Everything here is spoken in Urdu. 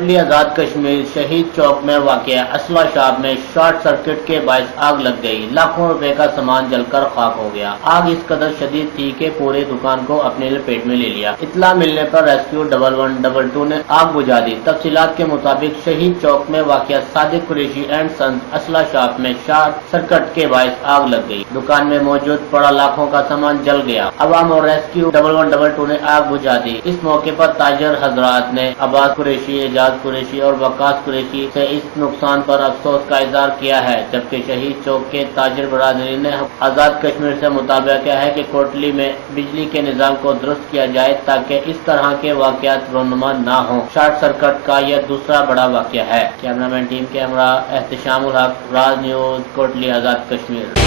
کوٹلی آزاد کشمیر شہید چوک میں واقع اسلحہ شاپ میں شارٹ سرکٹ کے باعث آگ لگ گئی، لاکھوں روپے کا سامان جل کر خاک ہو گیا۔ آگ اس قدر شدید تھی کہ پورے دکان کو اپنے لپیٹ میں لے لیا۔ اطلاع ملنے پر ریسکیو 1112 نے آگ بجھا دی۔ تفصیلات کے مطابق شہید چوک میں واقع صادق قریشی اینڈ سنز اسلحہ شاپ میں شارٹ سرکٹ کے باعث آگ لگ گئی۔ دکان میں موجود پڑا لاکھوں کا سامان جل گیا۔ عوام اور ریسکیو 1112 نے آگ بجھا دی۔ اس موقع پر تاجر حضرات نے عباس قریشی، اعجاز قریشی اور وقاص قریشی سے اس نقصان پر افسوس کا اظہار کیا ہے، جبکہ شہید چوک کے تاجر برادری نے آزاد کشمیر سے مطالبہ کیا ہے کہ کوٹلی میں بجلی کے نظام کو درست کیا جائے تاکہ اس طرح کے واقعات رونما نہ ہوں۔ شارٹ سرکٹ کا یہ دوسرا بڑا واقعہ ہے۔ کیمرہ مین ٹیم کے ہمراہ احتشام الحق، راز نیوز، کوٹلی آزاد کشمیر۔